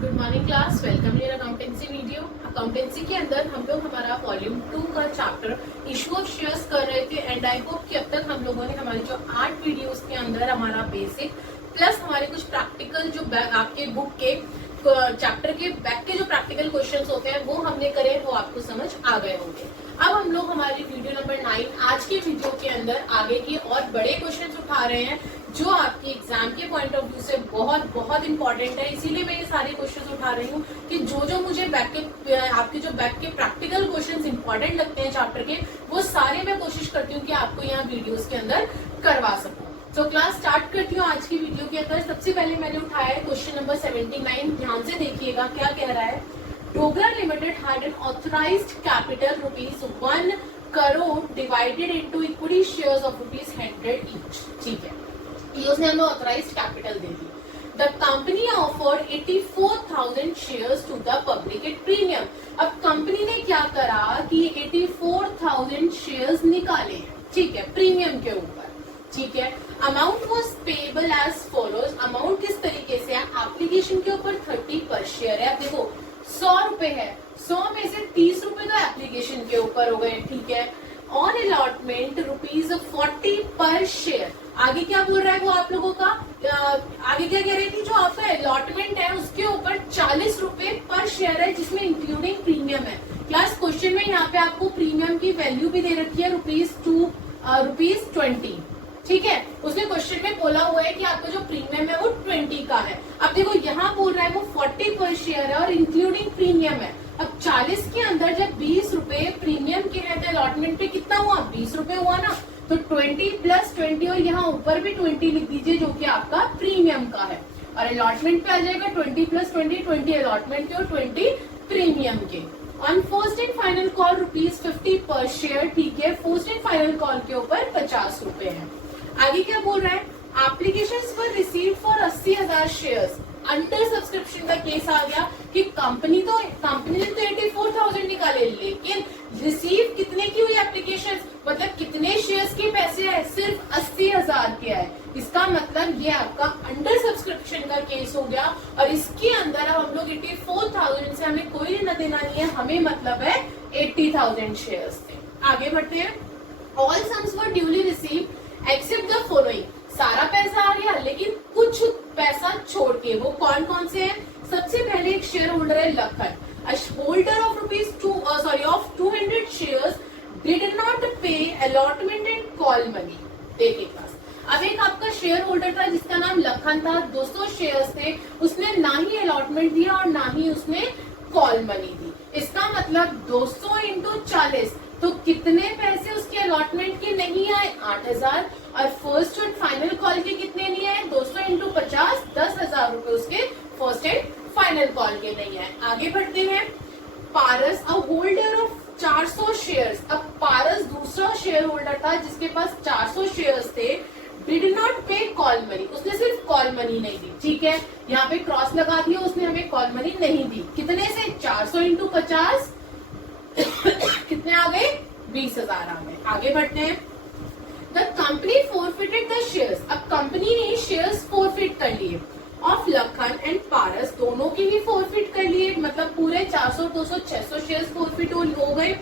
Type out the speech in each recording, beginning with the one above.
Good morning class, welcome in accountancy video. Accountancy के अंदर हम लोग हमारा वॉल्यूम 2 का चैप्टर इशू ऑफ शेयर्स कर रहे थे एंड आई होप कि अब तक हम लोगों ने हमारी जो 8 वीडियोस के अंदर हमारा बेसिक प्लस हमारे कुछ प्रैक्टिकल जो आपके बुक के चैप्टर के बैक के जो प्रैक्टिकल क्वेश्चंस होते हैं वो हमने करे, वो आपको समझ आ गए होंगे। अब हम लोग हमारी वीडियो नंबर 9 आज के वीडियो के अंदर आगे की और बड़े क्वेश्चंस उठा रहे हैं जो आपकी एग्जाम के पॉइंट ऑफ व्यू से बहुत बहुत इंपॉर्टेंट है। इसीलिए मैं ये सारे क्वेश्चंस उठा रही हूँ कि जो मुझे बैक के आपके जो बैक के प्रैक्टिकल क्वेश्चंस इंपॉर्टेंट लगते हैं चैप्टर के, वो सारे मैं कोशिश करती हूँ कि आपको यहाँ वीडियोस के अंदर करवा सकूं। तो क्लास स्टार्ट करती हूँ आज की वीडियो के अंदर। सबसे पहले मैंने उठाया है क्वेश्चन नंबर 79। ध्यान से देखिएगा क्या कह रहा है। Dogra limited had an authorised capital ₹1 crore divided into equity shares of ₹100 each. ठीक है, ये उसने हमें ऑथराइज्ड कैपिटल दे दी। The company offered 84,000 shares to the public at premium. अब कंपनी ने क्या करा कि 84,000 शेयर्स निकाले, ठीक है, प्रीमियम के ऊपर। ठीक है, amount was payable as follows. Amount किस तरीके से है, एप्लीकेशन के ऊपर 30 पर शेयर है। देखो 100 रुपए है, 100 में से 30 रुपए तो एप्लीकेशन के ऊपर हो गए। ठीक है, ऑन अलॉटमेंट ₹40 पर शेयर। आगे क्या बोल रहा है वो आप लोगों का, आगे क्या कह रहे हैं कि जो आपका अलॉटमेंट है उसके ऊपर 40 रुपए पर शेयर है जिसमें इंक्लूडिंग प्रीमियम है। क्लास क्वेश्चन में यहाँ पे आपको प्रीमियम की वैल्यू भी दे रखी है ₹20। ठीक है, उसने क्वेश्चन में बोला हुआ है कि आपका जो प्रीमियम है वो 20 का है। अब देखो यहाँ बोल रहा है वो 40 पर शेयर है और इंक्लूडिंग प्रीमियम है। अब 40 के अंदर जब 20 रुपए प्रीमियम के हैं तो अलॉटमेंट पे कितना हुआ, 20 रुपए हुआ ना। तो 20 + 20 और यहाँ ऊपर भी 20 लिख दीजिए जो कि आपका प्रीमियम का है। और अलॉटमेंट पे आ जाएगा 20 + 20, 20 अलॉटमेंट के और 20 प्रीमियम के। On first and final call ₹50 पर शेयर। ठीक है, फर्स्ट एंड फाइनल कॉल के ऊपर 50 रुपए है। आगे क्या बोल रहा है, applications were receive for 80,000 shares. Under subscription का केस आ गया कि कंपनी ने तो 84,000 निकाले, लेकिन रिसीव कितने की हुई एप्लीकेशंस, मतलब कितने शेयर्स के पैसे आए, सिर्फ 80,000 के आए। इसका मतलब ये आपका अंडर सब्सक्रिप्शन का केस हो गया और इसके अंदर अब हम लोग 84,000 से हमें कोई लेना देना नहीं है, हमें मतलब है 80,000 शेयर्स थे। आगे बढ़ते हैं। All sums were duly receive except the following. सारा पैसा आ गया लेकिन कुछ पैसा छोड़ के, वो कौन कौन से हैं। सबसे पहले एक शेयर होल्डर है Lakhan, holder of of 200 shares did not पे अलॉटमेंट एंड कॉल मनी। देखिए क्लास, अब एक आपका शेयर होल्डर था जिसका नाम लखन था, 200 शेयर्स थे, उसने ना ही अलॉटमेंट दिया और ना ही उसने कॉल मनी दी। इसका मतलब 200 × 40, तो कितने पैसे उसके अलॉटमेंट के नहीं आए, 8,000। और फर्स्ट एंड फाइनल कॉल के कितने नहीं आए, 200 × 50, 10,000 रुपए उसके फर्स्ट एंड फाइनल कॉल के नहीं आए। आगे बढ़ते हैं। पारस अ होल्डर ऑफ 400 शेयर्स। अब पारस दूसरा शेयर होल्डर था जिसके पास 400 शेयर्स थे, डिड नॉट पे कॉल मनी। उसने सिर्फ कॉल मनी नहीं दी। ठीक है, यहाँ पे क्रॉस लगा दिया, उसने हमें कॉल मनी नहीं दी। कितने से, 400 × 50 कितने आ गए, 20,000 आ गए। आगे बढ़ते हैं। The company forfeited the shares. अब कंपनी ने शेयर्स फोरफिट कर लिए ऑफ लखन एंड पारस, दोनों के ही फोरफिट कर लिए, मतलब पूरे 400, 200, 600 शेयर्स फोरफिट हो गए।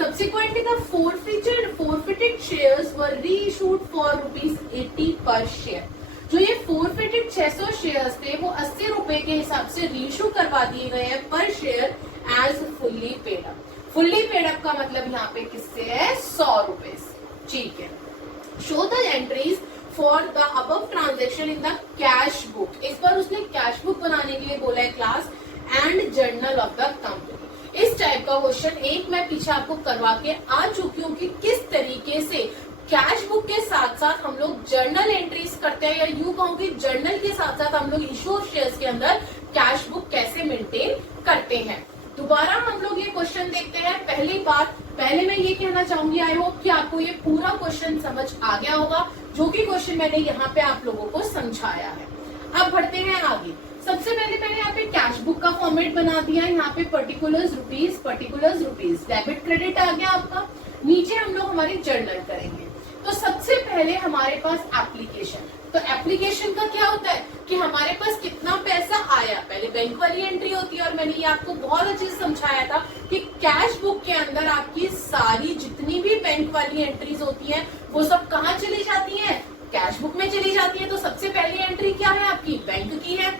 Subsequently, the forfeited shares were reissued for ₹80 पर शेयर। जो ये फोरफिटेड 600 शेयर्स थे वो 80 रुपए के हिसाब से रीइशू करवा दिए गए हैं पर share as fully paid up. Fully paid up का मतलब यहाँ पे किससे है, 100 रुपए से। ठीक है, show the entries for the above transaction in the cash book. इस बार उसने कैश बुक बनाने के लिए बोला है class, and journal of the company. इस टाइप का क्वेश्चन एक मैं पीछे आपको करवा के आ चुकी हूँ कि किस तरीके से कैश बुक के साथ साथ हम लोग जर्नल एंट्रीज करते हैं, या यूं कहूँ कि जर्नल के साथ साथ हम लोग इशू ऑफ शेयर्स के अंदर कैश बुक कैसे मेंटेन करते हैं। दोबारा हम लोग ये क्वेश्चन देखते हैं। पहले मैं ये कहना चाहूंगी, आई होप कि आपको ये पूरा क्वेश्चन समझ आ गया होगा, जो कि क्वेश्चन मैंने यहाँ पे आप लोगों को समझाया है। अब बढ़ते हैं आगे। सबसे पहले मैंने यहाँ पे कैश बुक का फॉर्मेट बना दिया है। यहाँ पे पर्टिकुलर्स रुपीज, डेबिट क्रेडिट आ गया आपका। नीचे हम लोग हमारी जर्नल करेंगे। तो सबसे पहले हमारे पास एप्लीकेशन, तो एप्लीकेशन का क्या होता है कि हमारे पास कितना पैसा आया, पहले बैंक वाली एंट्री होती है। और मैंने ये आपको बहुत अच्छे से समझाया था कि कैश बुक के अंदर आपकी सारी जितनी भी बैंक वाली एंट्रीज होती हैं वो सब कहाँ चली जाती हैं, कैश बुक में चली जाती है। तो सबसे पहली एंट्री क्या है आपकी, बैंक की है।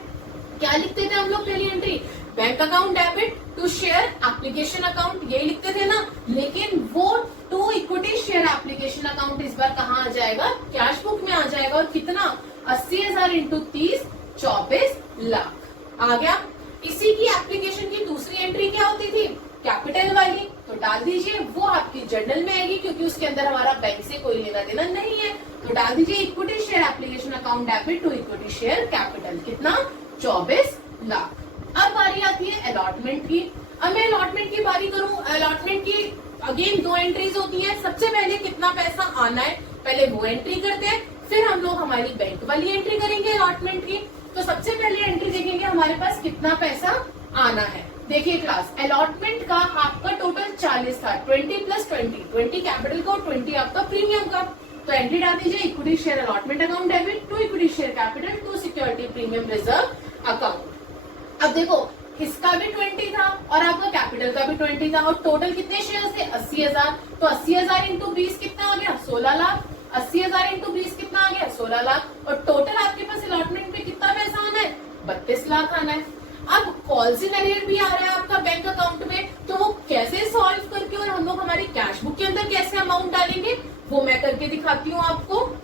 क्या लिखते थे हम लोग पहली entry, bank account debit to share application account, यही लिखते थे ना। लेकिन वो to equity share application account इस बार कहाँ आ जाएगा, कैश बुक में आ जाएगा। और कितना, 80,000 इंटू 30, 24 लाख आ गया। इसी की एप्लीकेशन की दूसरी एंट्री क्या होती थी, कैपिटल वाली, तो डाल दीजिए वो आपकी जर्नल में आएगी क्योंकि उसके अंदर हमारा बैंक से कोई लेना देना नहीं है। तो डाल दीजिए equity share application account debit to equity share capital, कितना, 24 लाख। अब बारी आती है अलॉटमेंट की। अब मैं अलॉटमेंट की बारी करूं, अलॉटमेंट की अगेन 2 एंट्रीज होती हैं। सबसे पहले कितना पैसा आना है पहले वो एंट्री करते हैं, फिर हम लोग हमारी बैंक वाली एंट्री करेंगे अलॉटमेंट की। तो सबसे पहले एंट्री देखेंगे हमारे पास कितना पैसा आना है। देखिए क्लास, अलॉटमेंट का आपका टोटल 40 था, 20 प्लस 20 कैपिटल का और 20 आपका प्रीमियम का। तो एंट्री डाल दीजिए equity share allotment account debit to equity share capital to security premium reserve account. अब देखो इसका भी 20 था और आपका कैपिटल का भी 20 था और टोटल कितने शेयर थे, 80,000। तो 80,000 इंटू 20 कितना आ गया, 16 लाख। 80,000 इंटू 20 कितना आ गया, 16 लाख। और टोटल आपके पास अलॉटमेंट में कितना पैसा आना है, 32 लाख आना है। अब कॉल्स इन एरियर भी आ रहा है आपका बैंक अकाउंट में, तो वो कैसे सॉल्व करके और हम लोग हमारी कैश बुक के अंदर कैसे अमाउंट डालेंगे वो मैं करके दिखाती हूँ आपको।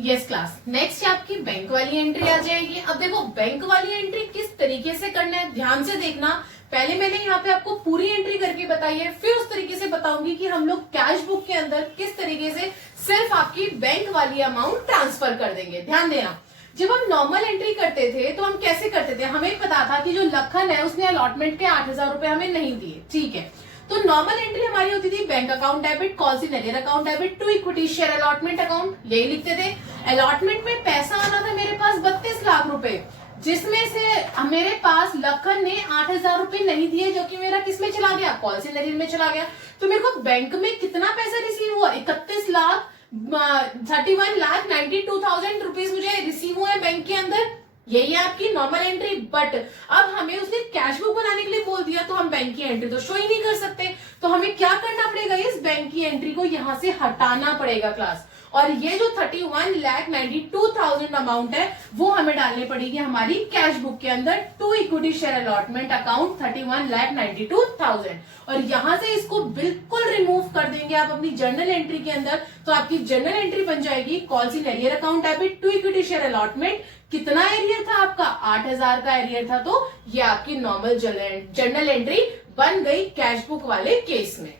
यस क्लास, नेक्स्ट आपकी बैंक वाली एंट्री आ जाएगी। अब देखो बैंक वाली एंट्री किस तरीके से करना है, ध्यान से देखना। पहले मैंने यहाँ पे आपको पूरी एंट्री करके बताई है, फिर उस तरीके से बताऊंगी कि हम लोग कैश बुक के अंदर किस तरीके से सिर्फ आपकी बैंक वाली अमाउंट ट्रांसफर कर देंगे। ध्यान देना, जब हम नॉर्मल एंट्री करते थे तो हम कैसे करते थे, हमें पता था कि जो लखन है उसने अलॉटमेंट के 8,000 रुपए हमें नहीं दिए, ठीक है। तो नॉर्मल एंट्री हमारी होती थी bank account debit, calls in arrear account debit to equity share allotment account, यही लिखते थे। अलॉटमेंट में पैसा आना था मेरे पास 32 लाख रुपए, जिसमें से मेरे पास लखन ने 8,000 रुपए नहीं दिए, जो कि मेरा किस में चला गया, कॉल्स इन एरियर में चला गया। तो मेरे को बैंक में कितना पैसा रिसीव हुआ, 31,92,000 रुपीज मुझे रिसीव हुए बैंक के अंदर। यही है आपकी नॉर्मल एंट्री। बट अब हमें उसने कैश बुक बनाने के लिए बोल दिया तो हम बैंक की एंट्री तो शो ही नहीं कर सकते। तो हमें क्या करना पड़ेगा, इस बैंक की एंट्री को यहां से हटाना पड़ेगा क्लास। और ये जो 31,92,000 अमाउंट है वो हमें डालनी पड़ेगी हमारी कैश बुक के अंदर to equity share allotment account 31,92,000। और यहां से इसको बिल्कुल रिमूव कर देंगे आप अपनी जर्नल एंट्री के अंदर। तो आपकी जर्नल एंट्री बन जाएगी calls in arrear account debit to equity share allotment. कितना एरियर था आपका, 8,000 का एरियर था। तो ये आपकी नॉर्मल जर्नल एंट्री बन गई कैश बुक वाले केस में।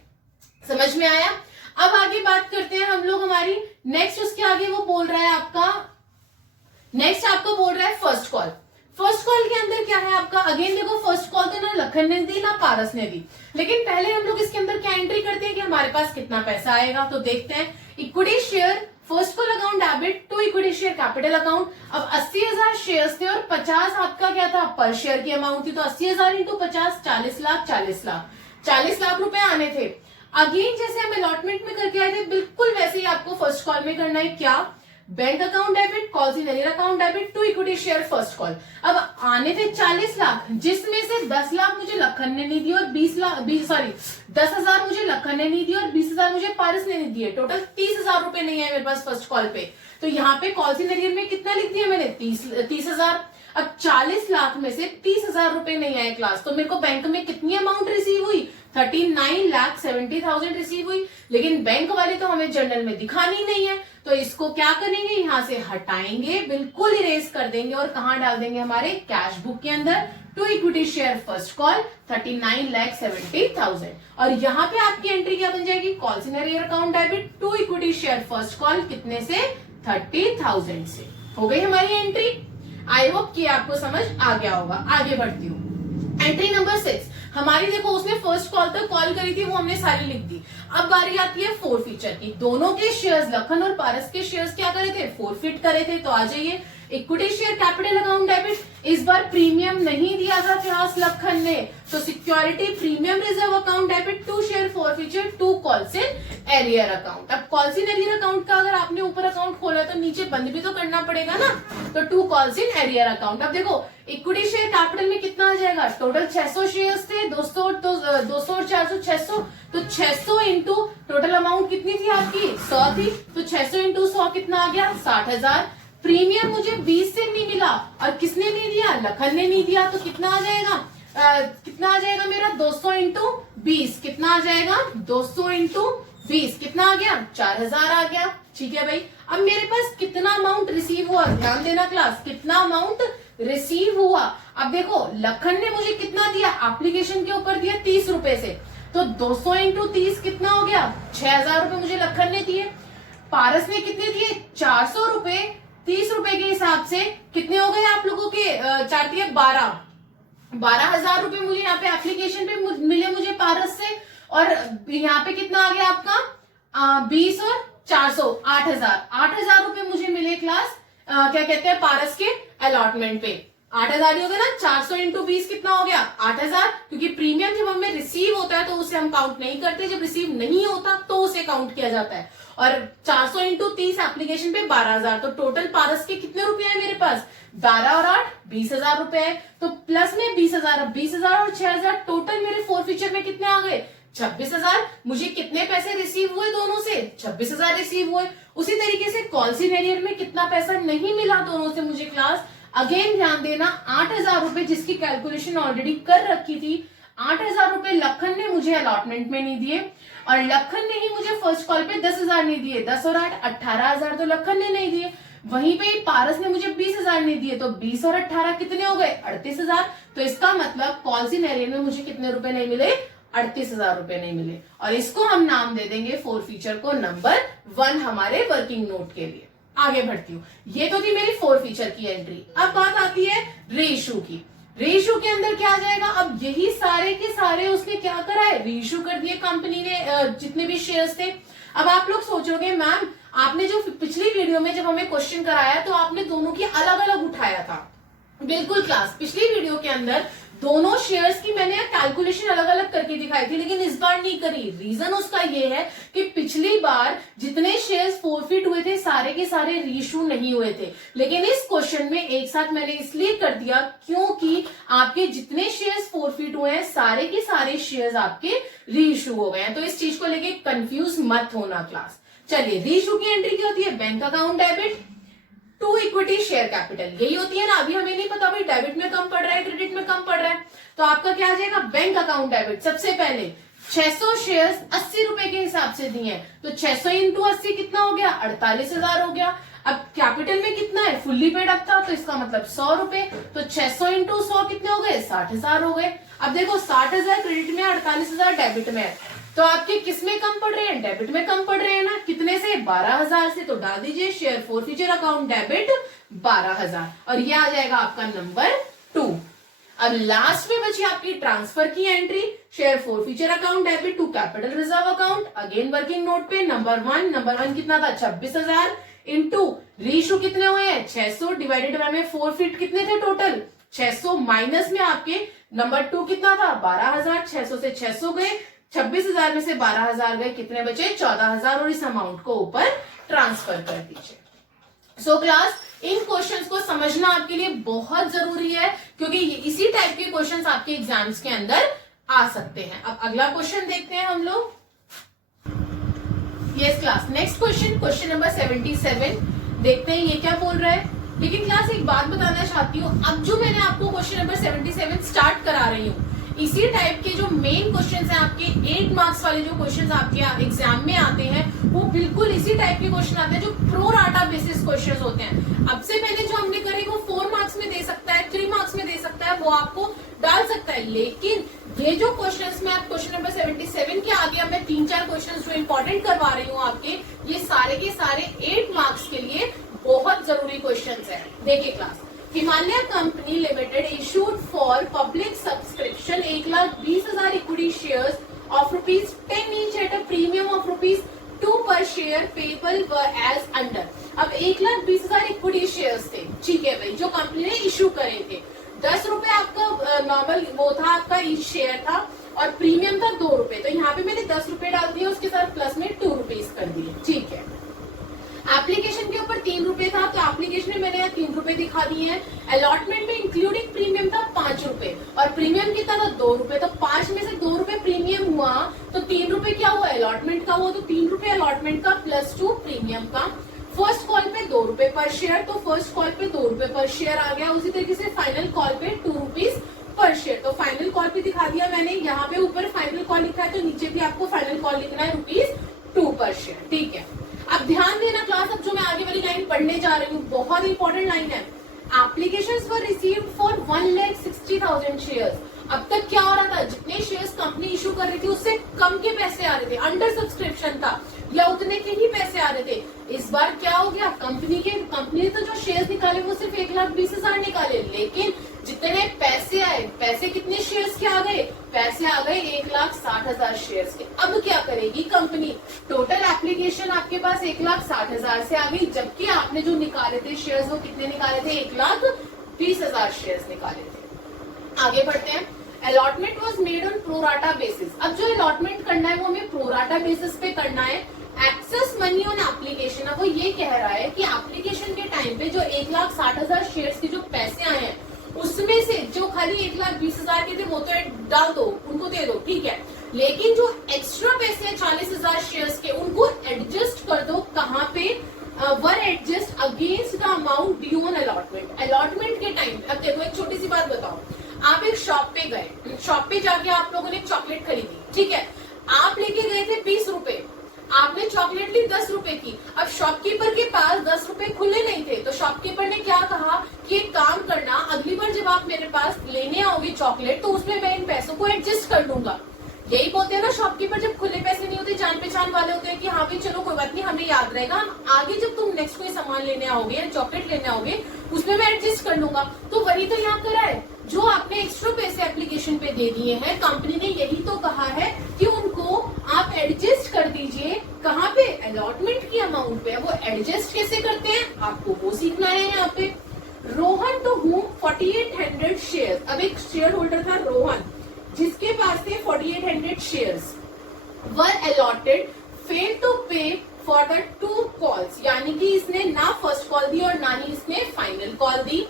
समझ में आया। अब आगे बात करते हैं हम लोग हमारी नेक्स्ट, उसके आगे वो बोल रहा है आपका, नेक्स्ट आपको बोल रहा है फर्स्ट कॉल। फर्स्ट कॉल के अंदर क्या है आपका, अगेन देखो फर्स्ट कॉल तो ना लखन ने दी ना पारस ने दी, लेकिन पहले हम लोग इसके अंदर क्या एंट्री करते हैं कि हमारे पास कितना पैसा आएगा। तो देखते हैं equity share first call account debit to equity share capital account. अब 80,000 शेयर्स थे और 50 आपका क्या था, पर शेयर की अमाउंट थी। तो 80,000 इंटू 50, 40 लाख, 40 लाख, 40 लाख रुपए आने थे। अगेन जैसे हम अलॉटमेंट में करके आए थे बिल्कुल वैसे ही आपको फर्स्ट कॉल में करना है। क्या, bank account debit, calls in arrear account debit to equity share first call. अब आने थे 40 लाख, जिसमें से 10 लाख मुझे लखन ने नहीं दिया और 10,000 मुझे लखन ने नहीं दिया और 20,000 मुझे पारस ने नहीं दिए। टोटल 30,000 रुपए नहीं है मेरे पास फर्स्ट कॉल पे। तो यहाँ पे कॉल्स इन एरियर में कितना लिख दिया मैंने, 30,000। अब 40 लाख में से 30,000 रुपए नहीं आए क्लास, तो मेरे को बैंक में कितनी अमाउंट रिसीव हुई, 39,70,000 रिसीव हुई। लेकिन बैंक वाले तो हमें जर्नल में दिखानी नहीं है, तो इसको क्या करेंगे, यहां से हटाएंगे, बिल्कुल इरेज कर देंगे और कहां डाल देंगे, हमारे कैश बुक के अंदर to equity share first call 39,70,000। और यहाँ पे आपकी एंट्री क्या बन जाएगी, calls in arrear account debit to equity share first call कितने से, 30,000 से। हो गई हमारी एंट्री। आई होप कि आपको समझ आ गया होगा। आगे बढ़ती हूँ, एंट्री नंबर 6 हमारी। देखो उसने फर्स्ट कॉल तक कॉल करी थी, वो हमने सारी लिख दी। अब बारी आती है फोरफीचर की। दोनों के शेयर्स, लखन और पारस के शेयर्स क्या करे थे, फोरफिट करे थे। तो आ जाइए equity share capital account debit, इस बार प्रीमियम नहीं दिया था क्लास लखन ने, तो security premium reserve account debit, to share forfeiture, to calls in arrear account. अब कॉल्स इन एरियर अकाउंट का अगर आपने ऊपर अकाउंट खोला तो नीचे बंद भी तो करना पड़ेगा ना, तो to calls in arrear account. अब देखो इक्विटी शेयर कैपिटल में कितना आ जाएगा, टोटल 600 शेयर्स थे, 200 तो 200 और 400 600, तो 600 इंटू टोटल अमाउंट कितनी थी आपकी 100 थी, तो 600 इंटू 100 कितना आ गया 60,000। प्रीमियम मुझे 20 से नहीं मिला और किसने नहीं दिया, लखन ने नहीं दिया, तो कितना आ जाएगा कितना आ जाएगा मेरा 200 इंटू 20, कितना आ जाएगा 200 इंटू 20 कितना आ गया 4000 आ गया। ठीक है भाई, अब मेरे पास कितना अमाउंट रिसीव हुआ, ध्यान देना क्लास, कितना अमाउंट रिसीव हुआ। अब देखो लखन ने मुझे कितना दिया, एप्लीकेशन के ऊपर दिया 30 रुपए से, तो 200 इंटू 30 कितना हो गया 6000 रुपए मुझे लखन ने दिए। पारस ने कितने दिए 400 रुपए, 30 रुपए के हिसाब से कितने हो गए आप लोगों के 12,000 रुपए मुझे यहाँ पे एप्लीकेशन पे मिले मुझे पारस से, और यहाँ पे कितना आ गया आपका 20 और 400 8,000 रुपए मुझे मिले क्लास क्या कहते हैं पारस के अलॉटमेंट पे। 8,000 ही हो गया ना, 400 इंटू 20 कितना हो गया 8,000, क्योंकि प्रीमियम जब हमें रिसीव होता है तो उसे हम काउंट नहीं करते, जब रिसीव नहीं होता तो उसे काउंट किया जाता है। और 400 इंटू 30 एप्लीकेशन पे 12,000, तो टोटल पारस के कितने रुपए है मेरे पास 12 और 8 20,000 रुपए है, तो प्लस में 20,000, अब 20,000 और 6,000 टोटल मेरे फॉरफीचर में कितने आ गए 26,000। मुझे कितने पैसे रिसीव हुए दोनों से 26,000 रिसीव हुए। उसी तरीके से कॉल्स इन एरियर में कितना पैसा नहीं मिला दोनों से मुझे क्लास, अगेन ध्यान देना 8,000 रुपए जिसकी कैलकुलेशन ऑलरेडी कर रखी थी, 8,000 रुपए लखन ने मुझे अलॉटमेंट में नहीं दिए, और लखन ने ही मुझे फर्स्ट कॉल पे 10,000 नहीं दिए, 10 और 8 18,000 तो लखन ने नहीं दिए। वहीं पे पारस ने मुझे 20,000 नहीं दिए, तो 20 और 18 कितने हो गए 38,000। तो इसका मतलब कॉल्स इन एरियर में मुझे कितने रुपए नहीं मिले 38,000 रुपए नहीं मिले, और इसको हम नाम दे देंगे फॉरफीचर को नंबर 1 हमारे वर्किंग नोट के लिए। आगे बढ़ती हूँ, ये तो थी मेरी फॉरफीचर की एंट्री। अब बात आती है रीइश्यू की। रीइश्यू के अंदर क्या जाएगा, अब यही सारे के सारे उसने क्या करा है रीइश्यू कर दिए कंपनी ने जितने भी शेयर्स थे। अब आप लोग सोचोगे मैम आपने जो पिछली वीडियो में जब हमें क्वेश्चन कराया तो आपने दोनों की अलग अलग उठाया था। बिल्कुल क्लास, पिछली वीडियो के अंदर दोनों शेयर्स की मैंने कैलकुलेशन अलग अलग करके दिखाई थी, लेकिन इस बार नहीं करी। रीजन उसका ये है कि पिछली बार जितने शेयर्स फॉरफिट हुए थे सारे के सारे रीइश्यू नहीं हुए थे, लेकिन इस क्वेश्चन में एक साथ मैंने इसलिए कर दिया क्योंकि आपके जितने शेयर्स फॉरफिट हुए हैं सारे के सारे शेयर्स आपके रीइश्यू हो गए हैं। तो इस चीज को लेके कंफ्यूज मत होना क्लास। चलिए, रीइश्यू की एंट्री क्या होती है, bank account debit to equity share capital, यही होती है ना। अभी हमें नहीं पता भाई डेबिट में कम पड़ रहा है क्रेडिट में कम पड़ रहा है, तो आपका क्या आ जाएगा बैंक अकाउंट डेबिट। सबसे पहले 600 शेयर्स 80 रुपए के हिसाब से दिए हैं, तो 600 इंटू 80 कितना हो गया 48,000 हो गया। अब कैपिटल में कितना है फुल्ली पेड अप था, तो इसका मतलब 100 रुपए, तो 600 इंटू 100 कितने हो गए 60,000 हो गए। अब देखो 60,000 क्रेडिट में 48,000 डेबिट में है, तो आपके किस में कम पड़ रहे हैं डेबिट में कम पड़ रहे हैं ना, कितने से 12,000 से, तो डाल दीजिए शेयर फॉरफीचर अकाउंट डेबिट 12,000, और ये आ जाएगा आपका नंबर 2। अब लास्ट में बची आपकी ट्रांसफर की entry, share forfeiture account debit to capital reserve account, again working note पे नंबर 1 कितना था 26,000 इंटू रीइश्यू कितने हुए हैं 600 डिवाइडेड बाय में फॉरफिट कितने थे टोटल 600, माइनस में आपके नंबर 2 कितना था 12,000, 600 से 600 गए, 26,000 में से 12,000 गए, कितने बचे 14,000, और इस अमाउंट को ऊपर ट्रांसफर कर दीजिए। सो क्लास, इन क्वेश्चंस को समझना आपके लिए बहुत जरूरी है, क्योंकि इसी टाइप के क्वेश्चंस आपके एग्जाम्स के अंदर आ सकते हैं। अब अगला क्वेश्चन देखते हैं हम लोग। Yes class, next question number 77 देखते हैं ये क्या बोल रहा है। लेकिन क्लास एक बात बताना चाहती हूँ, अब जो मैंने आपको क्वेश्चन नंबर 77 स्टार्ट करा रही हूँ, इसी टाइप के जो मेन क्वेश्चंस हैं आपके 8 मार्क्स वाले जो क्वेश्चंस आपके एग्जाम में आते हैं, वो बिल्कुल इसी टाइप के क्वेश्चन आते हैं जो प्रो राटा बेसिस क्वेश्चंस होते हैं। अब से पहले जो हमने करे वो 4 मार्क्स में दे सकता है, 3 मार्क्स में दे सकता है, वो आपको डाल सकता है। लेकिन ये जो क्वेश्चंस में आप क्वेश्चन नंबर 77 के आगे अब मैं 3-4 क्वेश्चंस जो इंपॉर्टेंट करवा रही हूँ आपके, ये सारे के सारे 8 मार्क्स के लिए बहुत जरूरी क्वेश्चंस है। देखिए class, Himalaya company limited issued for public subscription 1,20,000 equity shares of ₹10 each at a premium of ₹2 पर शेयर पेबल एज अंडर। अब 1,20,000 इक्विटी शेयर्स थे, ठीक है भाई, जो कंपनी ने इशू करे थे। 10 रुपए आपका नॉर्मल वो था, आपका ईच शेयर था, और प्रीमियम था 2 रुपए। तो यहाँ पे मैंने 10 रुपए डाल दिए, उसके साथ प्लस में 2 रुपीज कर दिए, ठीक है। एप्लीकेशन के ऊपर 3 रुपए था, तो एप्लीकेशन में मैंने 3 रुपए दिखा दिए हैं। अलॉटमेंट में इंक्लूडिंग प्रीमियम था 5 रुपए, और प्रीमियम कितना था 2 रुपए। तो 5 में से 2 रुपए प्रीमियम हुआ, तो 3 रुपए क्या हुआ अलॉटमेंट का हुआ, तो 3 रुपए अलॉटमेंट का प्लस 2 प्रीमियम का। फर्स्ट कॉल पे 2 रुपए पर शेयर, तो फर्स्ट कॉल पे 2 रुपए पर शेयर आ गया। उसी तरीके से फाइनल कॉल पे 2 रुपीज पर शेयर, तो फाइनल कॉल पे दिखा दिया मैंने। यहाँ पे ऊपर फाइनल कॉल लिखा है, तो नीचे भी आपको फाइनल कॉल लिखना है ₹2 पर शेयर, ठीक है। अब ध्यान देना क्लास, अब जो मैं आगे वाली लाइन पढ़ने जा रही हूँ बहुत इंपॉर्टेंट लाइन है। Applications were received for 1,60,000 shares. अब तक क्या हो रहा था, जितने शेयर्स कंपनी इशू कर रही थी उससे कम के पैसे आ रहे थे, अंडर सब्सक्रिप्शन था, या उतने के ही पैसे आ रहे थे। इस बार क्या हो गया, कंपनी ने तो जो शेयर्स निकाले वो सिर्फ 1,20,000 निकाले, लेकिन जितने पैसे आए, पैसे कितने शेयर्स के आ गए, पैसे आ गए 1,60,000 शेयर्स के। अब क्या करेगी कंपनी, टोटल एप्लीकेशन आपके पास 1,60,000 से आ गई, जबकि आपने जो निकाले थे शेयर्स वो कितने निकाले थे, 1,20,000 शेयर्स निकाले थे। आगे बढ़ते हैं। Allotment was made on pro rata basis. अब जो अलॉटमेंट करना है वो हमें प्रोराटा बेसिस पे करना है। एक्सेस मनी ऑन एप्लीकेशन, अब वो ये कह रहा है कि एप्लीकेशन के टाइम पे जो 1,60,000 शेयर्स के जो पैसे आए हैं उसमें से जो खाली 1,20,000 के थे वो तो डाल दो, उनको दे दो, ठीक है, लेकिन जो एक्स्ट्रा पैसे हैं 40,000 शेयर्स के उनको एडजस्ट कर दो। कहाँ पे, were adjust against the amount due on allotment. Allotment के टाइम, अब देखो एक छोटी सी बात बताओ, आप एक शॉप पे गए, शॉप पे जाके आप लोगों ने चॉकलेट खरीदी, ठीक है, आप लेके गए थे 20 रुपए, आपने चॉकलेट ली 10 रुपए की। अब शॉपकीपर के पास 10 रुपए खुले नहीं थे, तो शॉपकीपर ने क्या कहा कि एक काम करना, अगली बार जब आप मेरे पास लेने आओगे चॉकलेट तो उसमें मैं इन पैसों को एडजस्ट कर लूंगा। यही बोलते हैं ना शॉपकीपर, जब खुले पैसे नहीं होते, जान पहचान वाले होते हैं कि हाँ भाई चलो कोई बात नहीं, हमें याद रहेगा, आगे जब तुम नेक्स्ट कोई सामान लेने आओगे या चॉकलेट लेने आओगे उसमें मैं एडजस्ट कर लूंगा। तो वही तो यहाँ करा है, जो आपने एक्स्ट्रा पैसे एप्लीकेशन पे दे दिए हैं, कंपनी ने यही तो कहा है कि उनको आप एडजस्ट कर दीजिए। कहाँ पे, अलॉटमेंट की अमाउंट पे। वो एडजस्ट कैसे करते हैं आपको वो सीखना है यहाँ पे। Rohan to whom 4,800 share. अब एक शेयर होल्डर था रोहन, जिसके पास थे 4,800 shares, were allotted, fail to pay for the 2 calls, यानी कि इसने ना फर्स्ट कॉल दी और ना ही इसने final call the.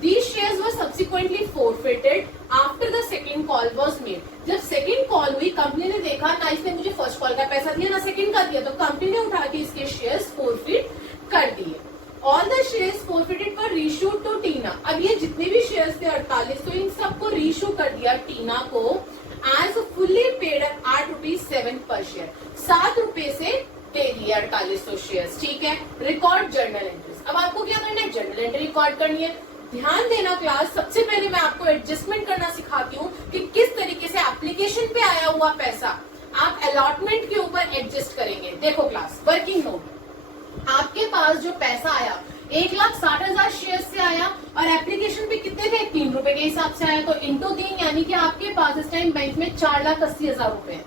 These shares were subsequently forfeited after the second call was made. जब सेकंड कॉल हुई, कंपनी ने देखा ना इसने मुझे फर्स्ट कॉल का पैसा दिया ना सेकंड का दिया, तो कंपनी ने उठा के इसके शेयर्स फोरफिट कर दिए। All the shares forfeited were reissued to टीना। अब ये जितने भी शेयर्स थे 48, तो इन सबको रीइश्यू कर दिया टीना को एज फुल्ली पेड ₹8.07 पर शेयर। 7 रुपए से दे दिए 4800 शेयर्स, ठीक है। Record journal entries. अब आपको क्या करना है, जर्नल एंट्री रिकॉर्ड करनी है। ध्यान देना क्लास, सबसे पहले मैं आपको एडजस्टमेंट करना सिखाती हूँ कि किस तरीके से एप्लीकेशन पे आया हुआ पैसा आप अलॉटमेंट के ऊपर एडजस्ट करेंगे। देखो क्लास, वर्किंग नोट, आपके पास जो पैसा आया 1,60,000 शेयर से आया और एप्लीकेशन पे कितने थे, 3 रुपए के हिसाब से आया, तो इंटू 3, यानी कि आपके पास इस टाइम बैंक में 4,80,000 रुपए है।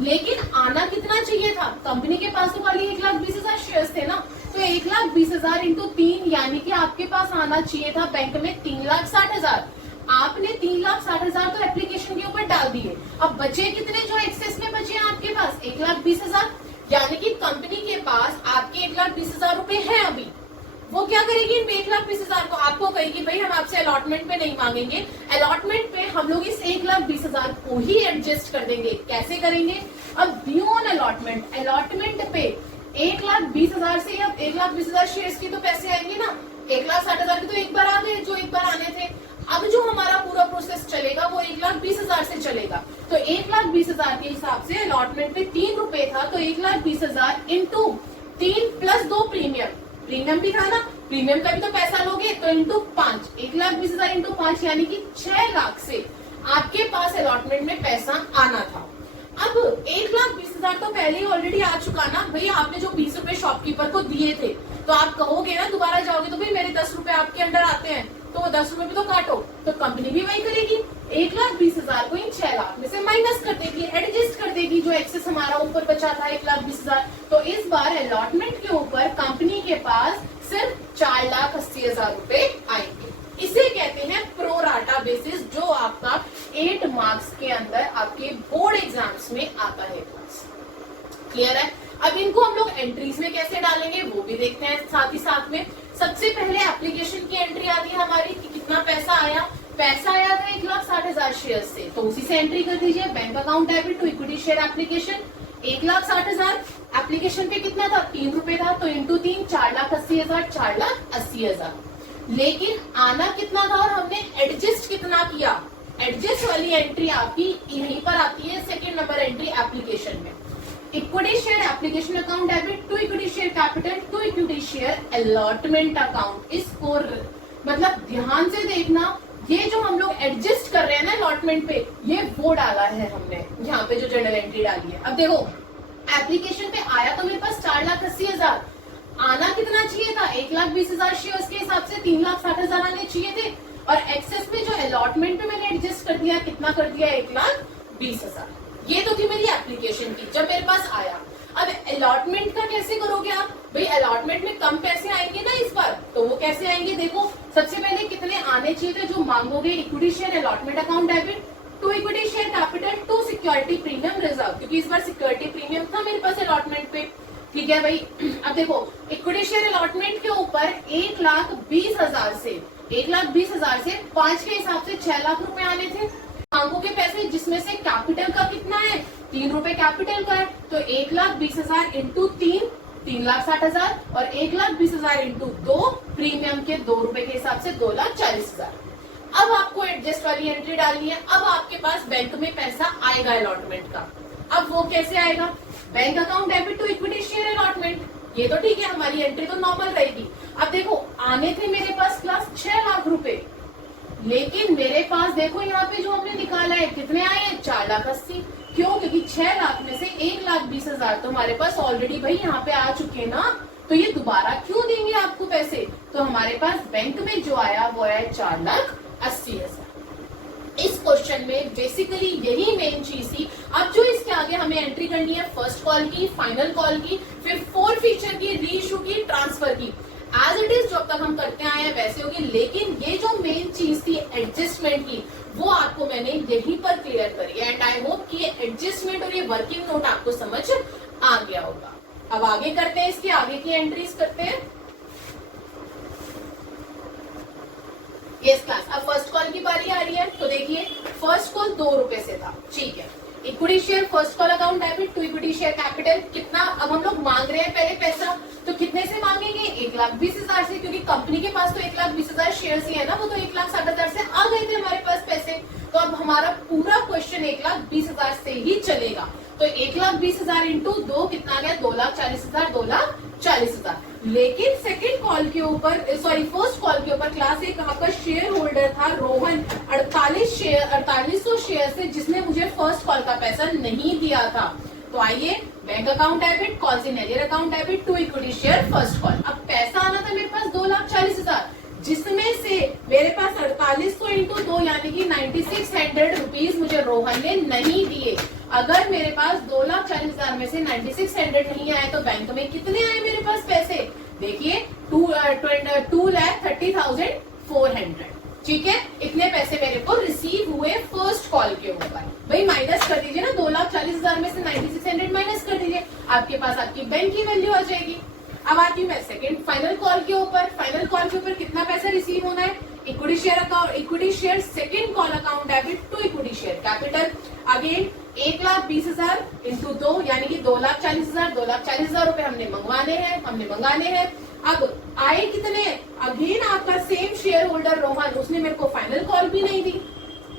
लेकिन आना कितना चाहिए था, कंपनी के पास तो खाली 1,20,000 शेयर्स थे ना, तो 1,20,000 इंटू 3, यानी कि आपके पास आना चाहिए था बैंक में 3,60,000। आपने 3,60,000 तो एप्लीकेशन के ऊपर डाल दिए। अब बचे कितने जो एक्सेस में बचे हैं आपके पास, 1,20,000, यानी कि कंपनी के पास आपके 1,20,000 रुपए हैं अभी। वो क्या करेगी इन 1,20,000 को, आपको कहेगी भाई हम आपसे अलॉटमेंट पे नहीं मांगेंगे, अलॉटमेंट पे हम लोग इस 1,20,000 को ही एडजस्ट कर देंगे। कैसे करेंगे, अब ड्यू ऑन अलॉटमेंट, अलॉटमेंट पे 1,20,000 से अब 1,20,000 शेयर्स की तो पैसे आएंगे ना, 1,60,000 के तो एक बार आ गए जो एक बार आने थे। अब जो हमारा पूरा प्रोसेस चलेगा वो 1,20,000 से चलेगा, तो 1,20,000 के हिसाब से अलॉटमेंट पे 3 रुपए था, तो 1,20,000 इंटू 3 प्लस 2 प्रीमियम भी था ना, प्रीमियम का भी तो पैसा लोगे, तो इंटू 5, 1,20,000 इंटू 5, यानी कि 6 लाख से आपके पास अलॉटमेंट में पैसा आना था। अब 1,20,000 तो पहले ही ऑलरेडी आ चुका ना भाई, आपने जो 20 रुपए शॉपकीपर को दिए थे, तो आप कहोगे ना दोबारा जाओगे तो भाई मेरे 10 रुपए आपके अंडर आते हैं, तो वो 10 रुपए भी तो काटो, तो कंपनी भी वही करेगी, 1,20,000 को इन 6 लाख में से माइनस कर देगी, एडजस्ट कर देगी, जो एक्सेस हमारा ऊपर बचा था 1,20,000। तो इस बार अलॉटमेंट के ऊपर कंपनी के पास सिर्फ 4,80,000 रुपए आएंगे। इसे कहते हैं प्रो राटा बेसिस, जो आपका 8 मार्क्स के अंदर आपके बोर्ड एग्जाम्स में आता है। क्लियर है? अब इनको हम लोग एंट्रीज में कैसे डालेंगे वो भी देखते हैं साथ ही साथ में। सबसे पहले एप्लीकेशन की एंट्री आती है हमारी कि कितना पैसा आया। पैसा आया था 1,60,000 शेयर से, तो उसी से एंट्री कर दीजिए। Bank account debit to equity share application 1,60,000, application पे कितना था 3 रुपए था, तो इंटू 3 4,80,000, 4,80,000। लेकिन आना कितना था और हमने एडजस्ट कितना किया। एडजस्ट वाली एंट्री आपकी यहीं पर आती है, सेकेंड नंबर एंट्री एप्लीकेशन में। Equity share application account debit to equity share capital to equity share allotment account. इसको मतलब ध्यान से देखना, ये जो हम लोग एडजस्ट कर रहे हैं ना अलॉटमेंट पे, ये वो डाला है हमने यहाँ पे जो जनरल एंट्री डाली है। अब देखो एप्लीकेशन पे आया तो मेरे पास 4,80,000, आना कितना चाहिए था 1,20,000 शेयर्स के हिसाब से 3,60,000 आने चाहिए थे, और एक्सेस में जो अलॉटमेंट पे मैंने एडजस्ट कर दिया, कितना कर दिया 1,20,000। ये तो थी मेरी एप्लीकेशन की जब मेरे पास आया। अब अलॉटमेंट का कैसे करोगे आप भाई, अलॉटमेंट में कम पैसे आएंगे ना इस बार, तो वो कैसे आएंगे देखो। सबसे पहले कितने आने चाहिए थे जो मांगोगे, equity share allotment account debit to equity share capital to security premium reserve, क्योंकि इस बार सिक्योरिटी प्रीमियम था मेरे पास अलॉटमेंट पे। ठीक है भाई। अब देखो इक्विटी शेयर अलॉटमेंट के ऊपर 1,20,000 से 1,20,000 से 5 के हिसाब से 6 लाख रुपए आने थे। मांगों के पैसे जिसमें से कैपिटल का कितना है 3 रुपए कैपिटल का है, तो 1,20,000 इंटू 3 3,60,000 और 1,20,000 इंटू 2 प्रीमियम के 2 रुपए के हिसाब से 2,40,000। अब आपको एडजस्ट वाली एंट्री डालनी है। अब आपके पास बैंक में पैसा आएगा अलॉटमेंट का। अब वो कैसे आएगा, bank account debit to equity share allotment, ये तो ठीक है, हमारी एंट्री तो नॉर्मल रहेगी। अब देखो आने थे मेरे पास क्लास 6 लाख रुपए, लेकिन मेरे पास देखो यहाँ पे जो हमने निकाला है कितने आए हैं 4,80,000। क्यों? क्योंकि 6 लाख में से 1,20,000 तो हमारे पास ऑलरेडी भाई यहाँ पे आ चुके हैं ना, तो ये दोबारा क्यों देंगे आपको पैसे। तो हमारे पास बैंक में जो आया वो आया 4,80,000। इस क्वेश्चन में बेसिकली यही मेन चीज थी। अब जो इसके आगे हमें एंट्री करनी है फर्स्ट कॉल की, फाइनल कॉल की, फिर फोर फीचर की, रीइश्यू की, ट्रांसफर की, एज इट इज जो अब तक हम करते आए हैं वैसे होगी। लेकिन ये जो मेन चीज थी एडजस्टमेंट की, वो आपको मैंने यहीं पर क्लियर करी है। एंड आई होप कि ये एडजस्टमेंट और ये वर्किंग नोट आपको समझ आ गया होगा। अब आगे करते हैं, इसके आगे की एंट्रीज करते हैं। यस क्लास, अब फर्स्ट कॉल की बारी आ रही है। तो देखिए फर्स्ट कॉल 2 रुपए से था, ठीक है। Equity share first call account debit to equity share capital कितना, अब हम लोग मांग रहे हैं पहले पैसा, तो कितने से मांगेंगे 1,20,000 से, क्योंकि कंपनी के पास तो 1,20,000 शेयर ही है ना, वो तो 1,60,000 से आ गए थे हमारे पास पैसे। तो अब हमारा पूरा क्वेश्चन 1,20,000 से ही चलेगा। तो 1,20,000 इंटू 2 कितना गया 2,40,000, 2,40,000। लेकिन सेकंड कॉल के ऊपर, सॉरी फर्स्ट कॉल के ऊपर क्लास एक आपका शेयर होल्डर था रोहन 4800 शेयर से, जिसने मुझे फर्स्ट कॉल का पैसा नहीं दिया था। तो आइए bank account debit, calls in arrear account debit to equity share first call. अब पैसा आना था मेरे पास 2,40,000, जिसमें से मेरे पास 4800 इंटू 2 यानी कि 9600 रुपीज मुझे रोहन ने नहीं दिए। अगर मेरे पास 2,40,000 में से 9600 नहीं आए तो बैंक में कितने आए मेरे पास पैसे, देखिए 2,30,400। ठीक है, इतने पैसे मेरे को रिसीव हुए फर्स्ट कॉल के ऊपर। भाई माइनस कर दीजिए ना, 2,40,000 में से 9600 माइनस कर दीजिए, आपके पास आपकी बैंक की वैल्यू आ जाएगी। अब आती हूँ मैं सेकंड फाइनल कॉल के ऊपर। फाइनल कॉल के ऊपर कितना पैसा रिसीव होना है, equity share account, equity share second call account debit to equity share capital. Again 1,20,000 into 2 यानी कि 2,40,000, 2,40,000 रुपए हमने मंगवाने हैं। अब आए कितने, अगेन आपका सेम शेयर होल्डर रोहन, उसने मेरे को फाइनल कॉल भी नहीं दी।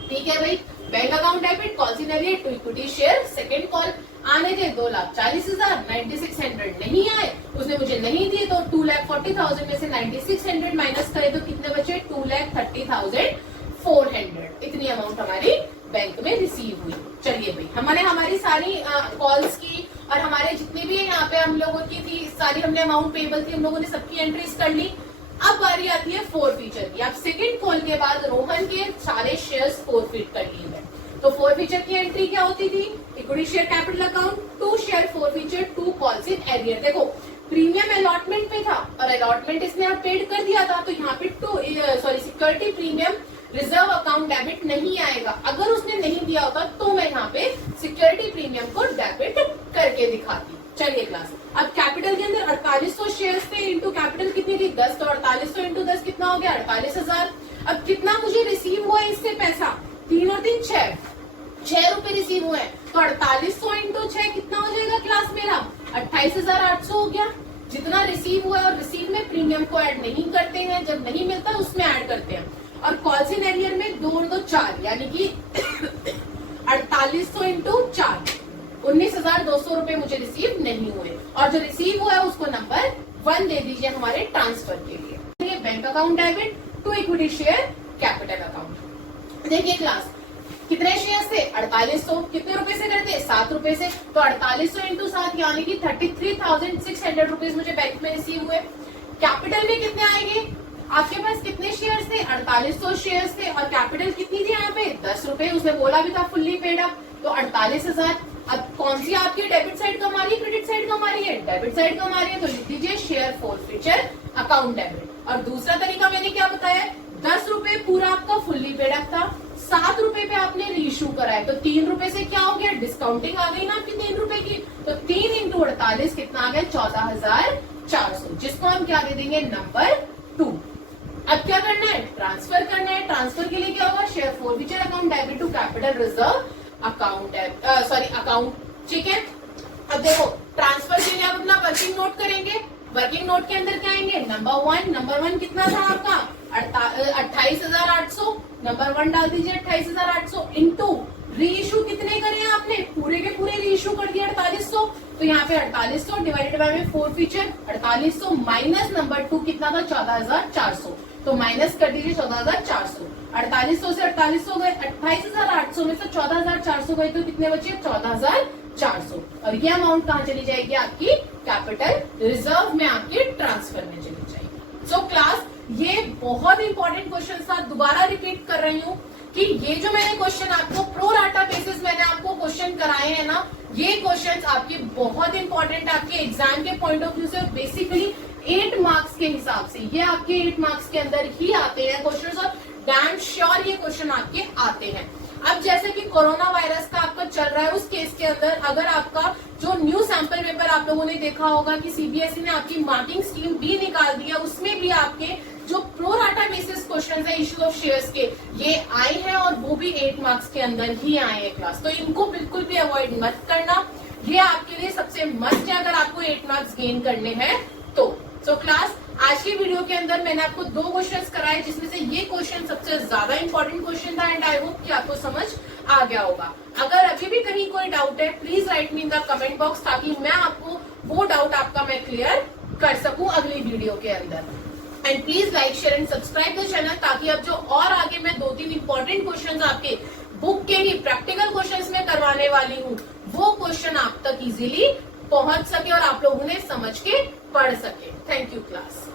ठीक है भाई, bank account debit, calls in arrear to equity share second call आने थे 2,40,000, 9600 नहीं आए, उसने मुझे नहीं दिए। तो 2,40,000 में से 9600 माइनस करे तो कितने बचे 2,30,400। इतनी अमाउंट हमारी बैंक में रिसीव हुई। चलिए भाई, हमने हमारी सारी कॉल्स की और हमारे जितने भी यहाँ पे हम लोगों की थी सारी, हमने अमाउंट पेबल थी, हम लोगों ने सबकी एंट्रीज कर ली। अब बारी आती है फोर फीचर की। अब सेकंड कॉल के बाद रोहन के सारे शेयर्स फोरफिट कर लिए गए। तो फोर फीचर की एंट्री क्या होती थी, equity share capital account to share forfeiture to calls in arrear. देखो प्रीमियम अलॉटमेंट पे था और अलॉटमेंट इसने आप पेड कर दिया था, तो यहाँ पे security premium reserve account debit नहीं आएगा। अगर उसने नहीं दिया होता तो मैं यहाँ पे सिक्योरिटी प्रीमियम को डेबिट करके दिखाती। चलिए क्लास, अब कैपिटल के अंदर 4800 शेयर्स थे, इंटू कैपिटल कितनी थी 10, तो 4800 इंटू 10 कितना हो गया 48,000। अब कितना मुझे रिसीव हुआ है इससे पैसा, 3 और 3 6 रुपए रिसीव हुए हैं, तो 4800 इंटू 6 कितना हो जाएगा क्लास मेरा 28,800 हो गया। जितना रिसीव हुआ है, और रिसीव में प्रीमियम को ऐड नहीं करते हैं, जब नहीं मिलता उसमें ऐड करते हैं। और कॉल सी एरियर में 2 और 2 4, यानी कि 4800 इंटू 4 19,200 रुपए मुझे रिसीव नहीं हुए, और जो रिसीव हुआ है उसको नंबर 1 दे दीजिए हमारे ट्रांसफर के लिए। Bank account debit to equity share capital account. देखिए क्लास, कितने शेयर थे 4800, कितने रुपए से करते 7 रुपए से, तो 4800 इंटू 7 यानी कि 33,600 रुपीज मुझे बैंक में रिसीव हुए। कैपिटल में कितने आएंगे, आपके पास कितने शेयर्स थे 4800 शेयर्स थे, और कैपिटल कितनी थी यहाँ पे 10 रुपए, उसने बोला भी था फुल्ली पेड अप, तो 48,000। अब कौन सी आपकी डेबिट साइड कम आ रही है क्रेडिट साइड कम आ रही है, डेबिट साइड कम आ रही है, तो लिख दीजिए शेयर फॉरफीचर अकाउंट डेबिट। और दूसरा तरीका मैंने क्या बताया, 10 रुपए पूरा आपका फुल्ली पेड अप था, 7 रुपए पे आपने रीइश्यू कराया, तो 3 रुपए से क्या हो गया, डिस्काउंटिंग आ गई ना आपकी 3 रुपए की, तो 3 इंटू 48 कितना आ गया 14,400, जिसको हम क्या दे देंगे नंबर 2। अब क्या करना है, ट्रांसफर करना है। ट्रांसफर के लिए क्या होगा, share forfeiture account debit to capital reserve account account, ठीक है। अब देखो ट्रांसफर के लिए आप अपना वर्किंग नोट करेंगे, वर्किंग नोट के अंदर क्या आएंगे, नंबर वन कितना था आपका 28,800, नंबर 1 डाल दीजिए 28,800 इंटू रीइश्यू कितने करे हैं आपने, पूरे के पूरे रीइश्यू कर दिया 4800, तो यहाँ पे 4800 डिवाइडेड बाय में फॉरफीचर 4800 माइनस नंबर 2 कितना था 14,400, तो माइनस कर दीजिए 14,400, 4800 से 4800 गए, 28,800 में से 14,400 गए, तो कितने बचे 14,400, और ये अमाउंट कहाँ चली जाएगी आपकी कैपिटल रिजर्व में, आपके ट्रांसफर में चली जाएगी। सो क्लास, ये बहुत इंपॉर्टेंट क्वेश्चन था, दोबारा रिपीट कर रही हूँ कि ये जो मैंने क्वेश्चन आपको प्रो राटा बेसिस मैंने आपको क्वेश्चन कराए हैं ना, ये क्वेश्चंस आपके बहुत इंपॉर्टेंट आपके एग्जाम के पॉइंट ऑफ व्यू से, बेसिकली 8 मार्क्स के हिसाब से ये आपके 8 मार्क्स के अंदर ही आते हैं क्वेश्चंस, और डैम श्योर ये क्वेश्चन आपके आते हैं। अब जैसे कि कोरोना वायरस का आपका चल रहा है, उस केस के अंदर अगर आपका जो न्यू सैंपल पेपर आप लोगों ने देखा होगा कि सीबीएसई ने आपकी मार्किंग स्कीम भी निकाल दिया, उसमें भी आपके जो प्रो राटा बेसिस क्वेश्चन है इश्यू ऑफ शेयर्स के, ये आए हैं, और वो भी 8 मार्क्स के अंदर ही आए हैं क्लास, तो इनको बिल्कुल भी अवॉइड मत करना, ये आपके लिए सबसे मस्ट है अगर आपको 8 मार्क्स गेन करने हैं तो। सो क्लास, आज की वीडियो के अंदर मैंने आपको 2 क्वेश्चंस कराए, जिसमें से ये क्वेश्चन सबसे ज्यादा इंपॉर्टेंट क्वेश्चन था, एंड आई होप कि आपको समझ आ गया होगा। अगर अभी भी कहीं कोई डाउट है, please right me in the comment box, ताकि मैं आपको वो डाउट आपका मैं क्लियर कर सकूं अगली वीडियो के अंदर। And please like share and subscribe the channel, ताकि अब जो और आगे मैं 2-3 इंपॉर्टेंट क्वेश्चन आपके बुक के ही प्रैक्टिकल क्वेश्चंस में करवाने वाली हूँ, वो क्वेश्चन आप तक इजीली पहुंच सके और आप लोग उन्हें समझ के पढ़ सके। Thank you class.